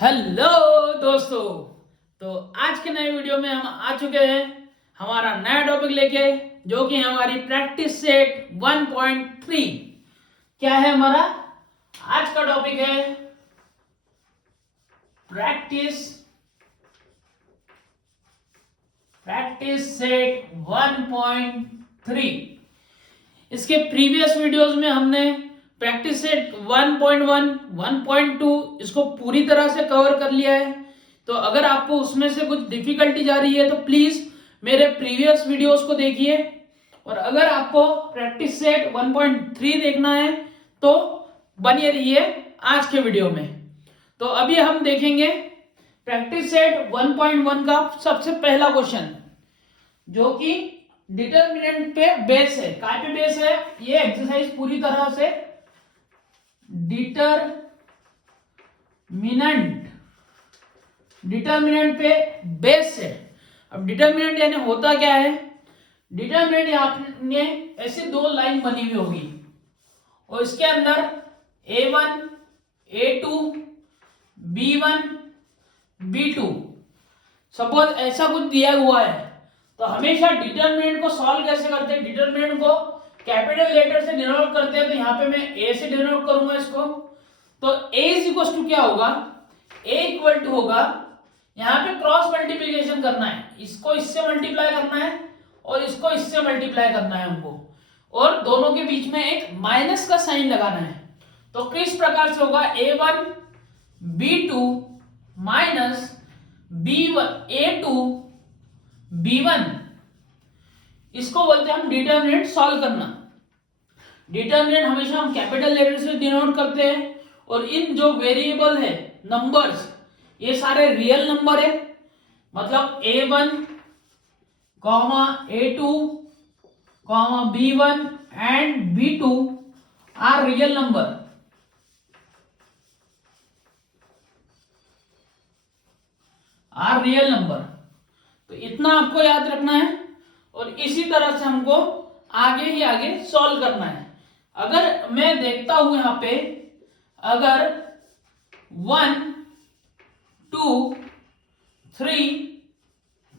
Hello दोस्तों। तो आज के नए वीडियो में हम आ चुके हैं हमारा नया टॉपिक लेके, जो कि हमारी प्रैक्टिस सेट 1.3। क्या है हमारा आज का टॉपिक? है प्रैक्टिस सेट 1.3। इसके प्रीवियस वीडियोस में हमने प्रैक्टिस सेट 1.1, 1.2 इसको पूरी तरह से कवर कर लिया है। तो अगर आपको उसमें से कुछ डिफिकल्टी जा रही है तो प्लीज मेरे प्रीवियस वीडियोस को देखिए, और अगर आपको प्रैक्टिस सेट 1.3 देखना है तो बने रहिए आज के वीडियो में। तो अभी हम देखेंगे प्रैक्टिस सेट 1.1 का सबसे पहला क्वेश्चन, जो कि डिटर्मिनेंट पे बेस है। काय पे बेस है? ये एक्सरसाइज पूरी तरह से डिटर्मिनेंट पे बेस है। अब डिटर्मिनेंट यानी होता क्या है? डिटर्मिनेंट आपने ऐसे दो लाइन बनी हुई होगी और इसके अंदर A1, A2, B1, B2 suppose ऐसा कुछ दिया हुआ है। तो हमेशा डिटर्मिनेंट को सॉल्व कैसे करते हैं? डिटर्मिनेंट को कैपिटल लेटर से डिनोट करते हैं। तो यहाँ पे मैं ए से डिनोट करूंगा इसको। तो ए इज इक्वल टू क्या होगा? ए इक्वल टू होगा, यहाँ पे क्रॉस मल्टीप्लीकेशन करना है, इसको इससे मल्टीप्लाई करना है और इसको इससे मल्टीप्लाई करना है हमको, और दोनों के बीच में एक माइनस का साइन लगाना है। तो किस प्रकार से होगा? A1 B2 minus B1 A2 B1, इसको बोलते हैं हम डिटर्मिनेंट सॉल्व करना। डिटर्मिनेंट हमेशा हम कैपिटल लेटर से डिनोट करते हैं, और इन जो वेरिएबल है नंबर्स, ये सारे रियल नंबर है। मतलब A1, A2, B1 and B2 are real number. तो इतना आपको याद रखना है, और इसी तरह से हमको आगे ही आगे सॉल्व करना है। अगर मैं देखता हूं यहां पे, अगर 1, 2, 3,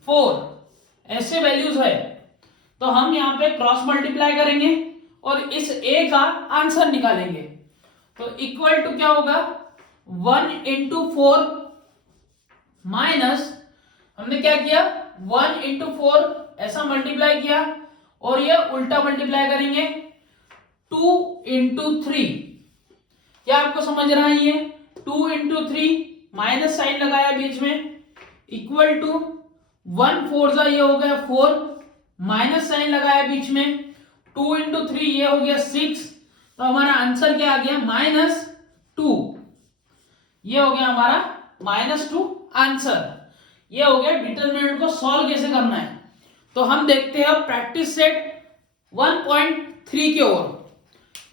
4 ऐसे वैल्यूज है, तो हम यहां पे क्रॉस मल्टीप्लाई करेंगे और इस ए का आंसर निकालेंगे। तो इक्वल टू क्या होगा? 1 इंटू 4 माइनस, हमने क्या किया? 1 इंटू 4 ऐसा मल्टीप्लाई किया, और ये उल्टा मल्टीप्लाई करेंगे 2 इंटू 3। क्या आपको समझ रहा है? ये 2 इंटू 3 माइनस साइन लगाया बीच में, इक्वल टू 1 4 जा ये हो गया 4, माइनस साइन लगाया बीच में, 2 इंटू 3 ये हो गया 6। तो हमारा आंसर क्या आ गया? -2। ये हो गया हमारा -2 आंसर। ये हो गया डिटरमिनेंट को सॉल्व कैसे करना है। तो हम देखते हैं प्रैक्टिस सेट 1.3 की ओर।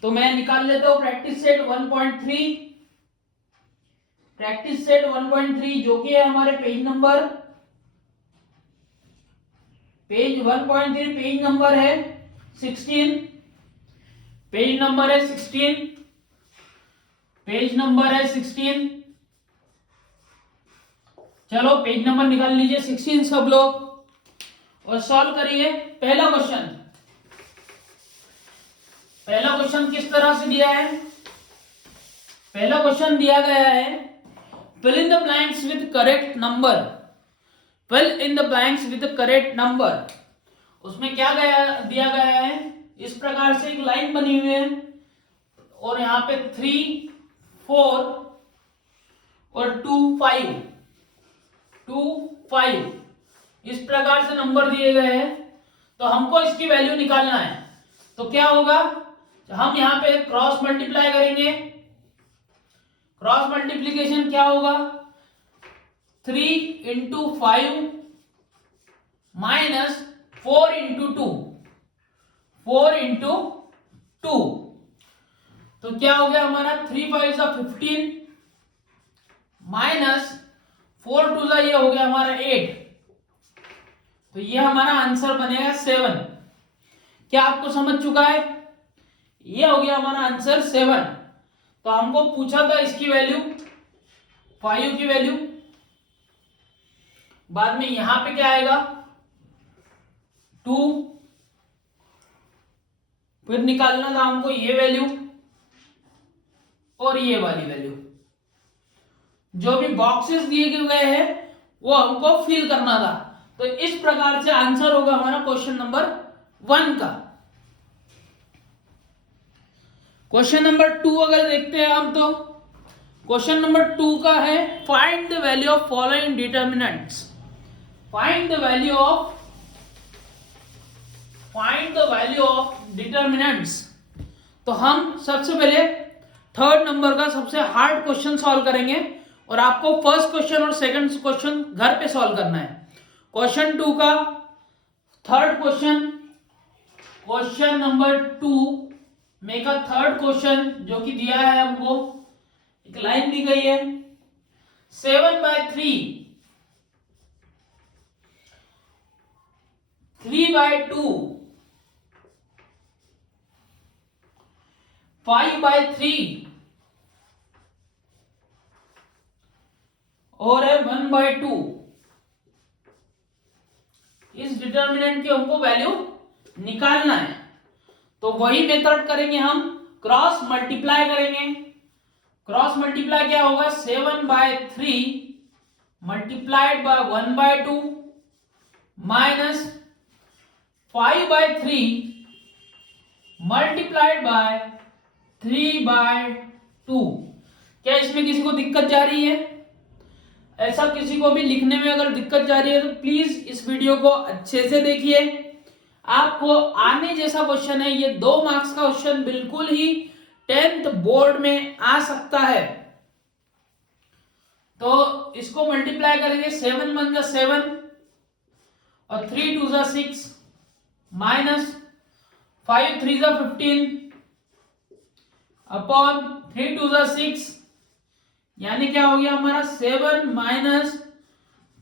तो मैं निकाल लेता हूं प्रैक्टिस सेट 1.3। प्रैक्टिस सेट 1.3 जो कि है हमारे पेज 1.3 पेज नंबर है 16। पेज नंबर है 16। चलो पेज नंबर निकाल लीजिए 16 सब लोग, और सॉल्व करिए पहला क्वेश्चन किस तरह से दिया है? पहला क्वेश्चन दिया गया है, fill in the blanks with correct number. उसमें क्या दिया गया है? इस प्रकार से एक लाइन बनी हुई है, और यहाँ पे 3, 4 और 2, 5 इस प्रकार से नंबर दिए गए हैं। तो हमको इसकी वैल्यू निकालना है। तो क्या होगा? हम यहां पे क्रॉस मल्टीप्लाई करेंगे। क्रॉस मल्टीप्लीकेशन क्या होगा? 3 इंटू 5 माइनस 4 इंटू 2। तो क्या हो गया हमारा? 3 5 15 माइनस 4 2 ये हो गया हमारा 8। तो ये हमारा आंसर बनेगा 7। क्या आपको समझ चुका है? ये हो गया हमारा आंसर 7। तो हमको पूछा था इसकी वैल्यू 5 की वैल्यू, बाद में यहां पे क्या आएगा 2, फिर निकालना था हमको ये वैल्यू और ये वाली वैल्यू। जो भी बॉक्सेस दिए गए हैं वो हमको फिल करना था। तो इस प्रकार से आंसर होगा हमारा क्वेश्चन नंबर 1 का। क्वेश्चन नंबर 2 अगर देखते हैं हम, तो क्वेश्चन नंबर 2 का है find the value of following determinants. Find the value of determinants. तो हम सबसे पहले थर्ड नंबर का सबसे हार्ड क्वेश्चन सॉल्व करेंगे और आपको फर्स्ट क्वेश्चन और सेकंड क्वेश्चन घर पे सॉल्व करना है। क्वेश्चन 2 का थर्ड क्वेश्चन नंबर 2 में का थर्ड क्वेश्चन जो कि दिया है हमको, एक लाइन दी गई है 7/3, 3/2, 5/3 और है 1/2। इस डिटर्मिनेंट की हमको वैल्यू निकालना है। तो वही मेथड करेंगे हम, क्रॉस मल्टीप्लाई करेंगे। क्रॉस मल्टीप्लाई क्या होगा 7/3 multiplied by 1/2 minus 5/3 multiplied by 3/2। क्या इसमें किसी को दिक्कत जा रही है? ऐसा किसी को भी लिखने में अगर दिक्कत जा रही है तो प्लीज इस वीडियो को अच्छे से देखिए। आपको आने जैसा क्वेश्चन है, ये 2 मार्क्स का क्वेश्चन बिल्कुल ही 10th बोर्ड में आ सकता है। तो इसको मल्टीप्लाई करेंगे 7 1 जा 7 और 3 2 जा 6 माइनस 5 3 जा 15 अपॉन 3 2 जा 6, यानी क्या हो गया हमारा 7 माइनस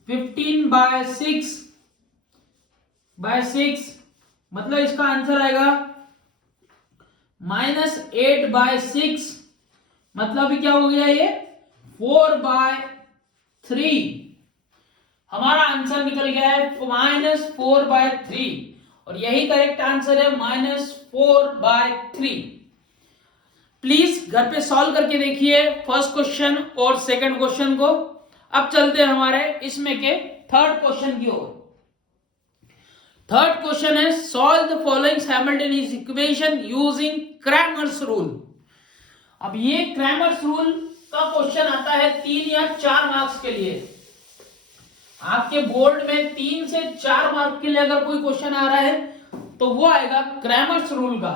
15/6 मतलब इसका आंसर आएगा -8/6, मतलब क्या हो गया ये 4/3। हमारा आंसर निकल गया है -4/3 और यही करेक्ट आंसर है -4/3। प्लीज घर पे सॉल्व करके देखिए फर्स्ट क्वेश्चन और सेकंड क्वेश्चन को। अब चलते हैं हमारे इसमें के थर्ड क्वेश्चन की ओर। थर्ड क्वेश्चन है solve the following simultaneous equation using Cramer's rule. अब ये क्रैमर्स रूल का क्वेश्चन आता है 3 या 4 मार्क्स के लिए। आपके बोर्ड में 3 से 4 मार्क के लिए अगर कोई क्वेश्चन आ रहा है तो वो आएगा क्रैमर्स रूल का।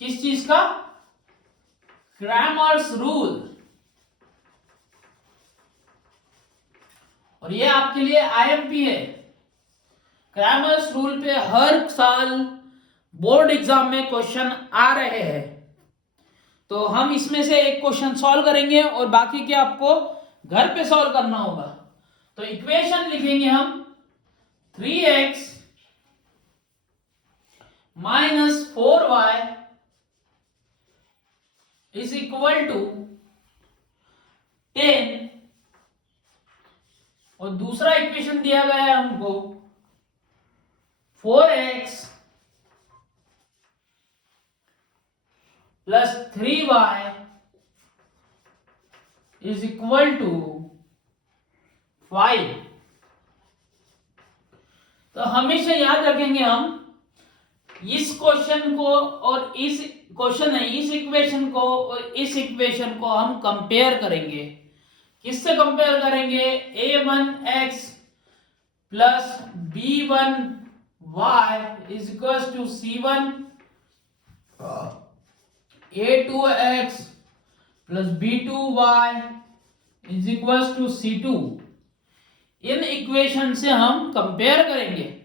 किस चीज का? Cramer's rule. और ये आपके लिए आईएमपी है। क्रैमर्स रूल पे हर साल बोर्ड एग्जाम में क्वेश्चन आ रहे हैं। तो हम इसमें से एक क्वेश्चन सॉल्व करेंगे और बाकी के आपको घर पे सॉल्व करना होगा। तो इक्वेशन लिखेंगे हम 3x minus 4y is equal to 10 और दूसरा इक्वेशन दिया गया है हमको 4x plus 3y is equal to 5। तो हमेशा याद रखेंगे हम इस क्वेश्चन को और इस क्वेश्चन है, इस इक्वेशन को और इस इक्वेशन को हम कंपेयर करेंगे। किससे कंपेयर करेंगे? a1x plus b1y is equal to c1, a2x plus b2y is equal to c2। इन इक्वेशन से हम कंपेयर करेंगे।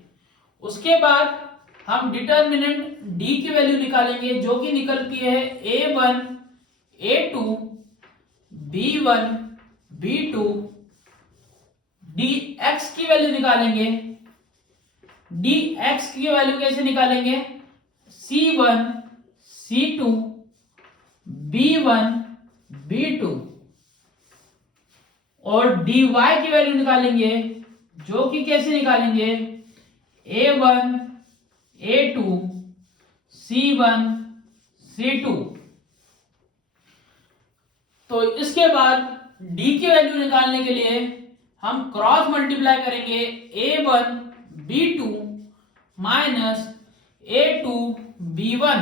उसके बाद हम डिटर्मिनेंट d की वैल्यू निकालेंगे जो कि निकलती है a1 a2 b1 b2। dx की वैल्यू निकालेंगे। dx की वैल्यू कैसे निकालेंगे? c1 c2 b1 b2। और dy की वैल्यू निकालेंगे, जो कि कैसे निकालेंगे, a1 a2 c1 c2। तो इसके बाद d की वैल्यू निकालने के लिए हम क्रॉस मल्टीप्लाई करेंगे a1 b2 minus a2 b1।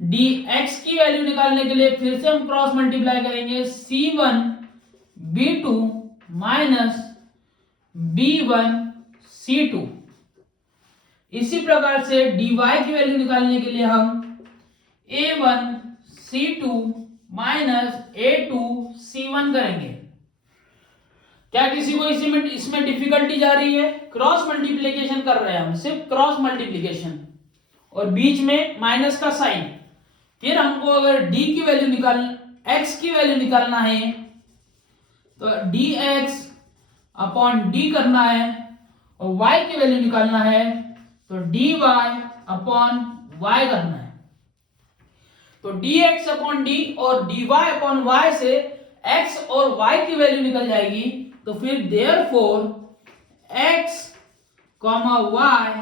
dx की वैल्यू निकालने के लिए फिर से हम क्रॉस मल्टीप्लाई करेंगे c1 b2 minus b1 c2। इसी प्रकार से dy की वैल्यू निकालने के लिए हम a1 c2 minus a2 c1 करेंगे। क्या किसी को इसमें डिफिकल्टी जा रही है? क्रॉस मल्टीप्लिकेशन कर रहे हैं हम, सिर्फ क्रॉस मल्टीप्लिकेशन, और बीच में माइनस का साइन। फिर हमको अगर d की वैल्यू x की वैल्यू निकालना है तो dx अपॉन d करना है, और y की वैल्यू निकालना है तो dy अपॉन y करना है। तो dx अपॉन d और dy अपॉन y से x और y की वैल्यू निकल जाएगी। तो फिर therefore x comma y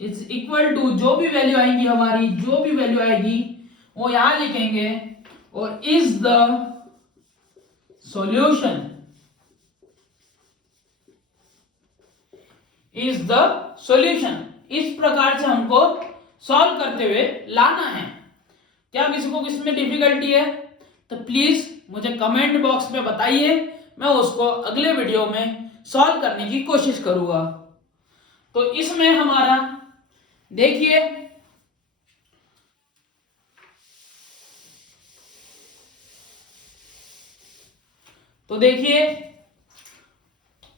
is equal to, जो भी वैल्यू आएगी हमारी, जो भी वैल्यू आएगी वो यहां लिखेंगे, और is the solution, is the solution. इस प्रकार से हमको सॉल्व करते हुए लाना है। क्या किसी को इसमें डिफिकल्टी है तो प्लीज मुझे कमेंट बॉक्स में बताइए, मैं उसको अगले वीडियो में सॉल्व करने की कोशिश करूंगा। तो इसमें हमारा देखिए, तो देखिए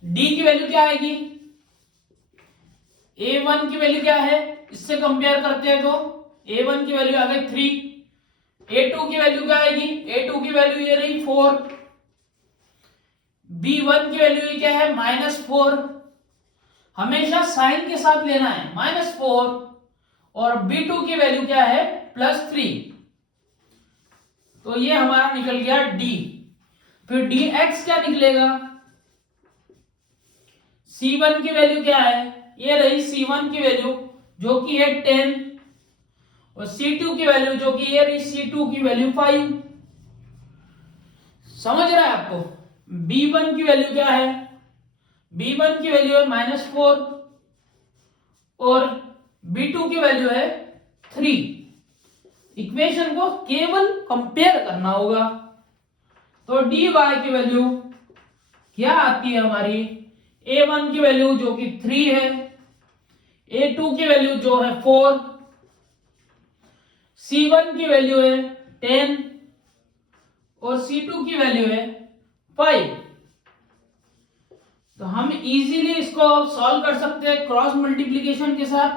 d की वैल्यू क्या आएगी, a1 की वैल्यू क्या है, इससे कंपेयर करते हैं तो a1 की वैल्यू आ गई 3, a2 की वैल्यू क्या आएगी, a2 की वैल्यू ये रही 4, b1 की वैल्यू क्या है -4, हमेशा साइन के साथ लेना है -4, और b2 की वैल्यू क्या है +3। तो ये हमारा निकल गया d। फिर dx क्या निकलेगा, c1 की वैल्यू क्या है, ये रही c1 की वैल्यू जो कि है 10, और c2 की वैल्यू जो कि ये रही c2 की वैल्यू 5। समझ रहा है आपको? b1 की वैल्यू क्या है, b1 की वैल्यू है -4, और b2 की वैल्यू है 3। इक्वेशन को केवल कंपेयर करना होगा। तो dy की वैल्यू क्या आती है हमारी, a1 की वैल्यू जो कि 3 है, a2 की वैल्यू जो है 4, c1 की वैल्यू है 10, और c2 की वैल्यू है 5। तो हम इजीली इसको सॉल्व कर सकते हैं क्रॉस मल्टीप्लिकेशन के साथ।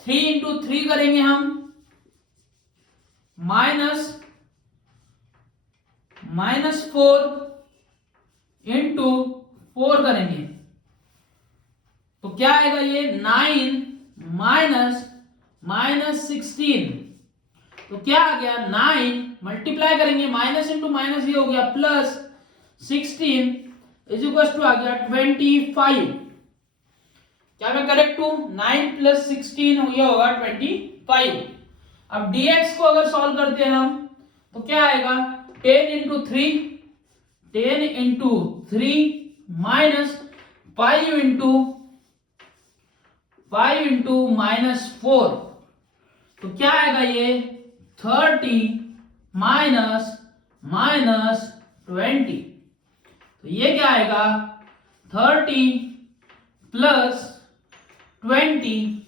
3 इंटू 3 करेंगे हम, -4 इंटू 4 करेंगे तो क्या आएगा, ये 9 माइनस 16। तो क्या आ गया, 9 मल्टीप्लाई करेंगे, माइनस इंटू माइनस ये हो गया प्लस 16 इज इक्वल टू आ गया 25। क्या मैं करेक्ट हूं? 9 + 16 ये होगा 25। अब dx को अगर सॉल्व करते हैं हम तो क्या आएगा, 10 इंटू 3 माइनस 5 इंटू -4। तो क्या आएगा, ये 30 माइनस 20। तो ये क्या आएगा, 30 + 20,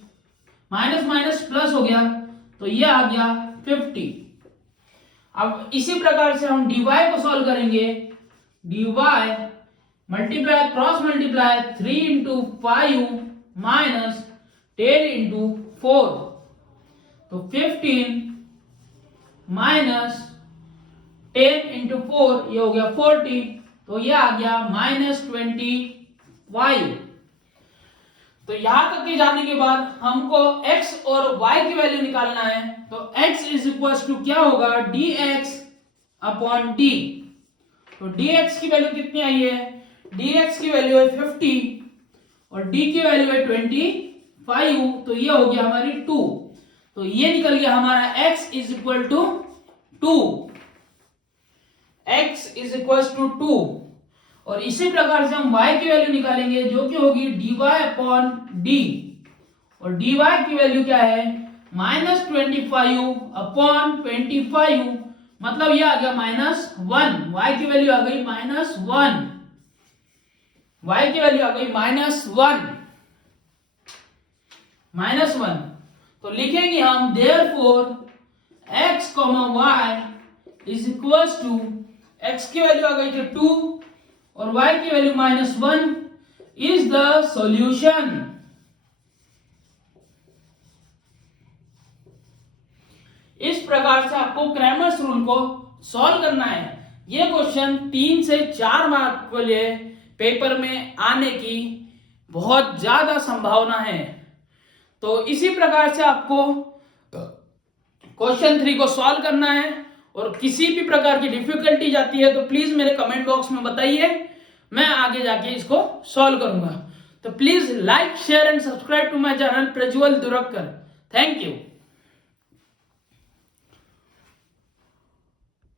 माइनस माइनस प्लस हो गया तो ये आ गया 50। अब इसी प्रकार से हम dy को सॉल्व करेंगे। dy multiply cross multiply 3 into 5 minus 10 into 4, तो 15 माइनस 10 इंटू 4 ये हो गया 40, तो ये आ गया -25। तो यहां तक के जाने के बाद हमको x और y की वैल्यू निकालना है। तो x इज इक्वल टू क्या होगा, dx अपॉन d, तो dx की वैल्यू कितनी आई है, dx की वैल्यू है 50 और d की वैल्यू है 25, तो ये हो गया हमारी 2। तो ये निकल गया हमारा x is equal to 2, x is equal to 2। और इसी प्रकार से हम y की वैल्यू निकालेंगे जो कि होगी dy अपॉन d, और dy की वैल्यू क्या है -25 अपॉन 25, मतलब ये आ गया -1, y की वैल्यू आ गई -1, y की वैल्यू आ गई -1। तो लिखेंगे हम therefore x, y is equal to, x की वैल्यू आ गई थी 2 और y की वैल्यू -1 इज द सॉल्यूशन। इस प्रकार से आपको क्रैमर्स रूल को सॉल्व करना है। ये क्वेश्चन 3 से 4 मार्क के लिए पेपर में आने की बहुत ज्यादा संभावना है। तो इसी प्रकार से आपको क्वेश्चन 3 को सॉल्व करना है, और किसी भी प्रकार की डिफिकल्टी जाती है तो प्लीज मेरे कमेंट बॉक्स में बताइए, मैं आगे जाके इसको सॉल्व करूंगा। तो please like, share and subscribe to my channel Prajwal Durakkar. Thank you.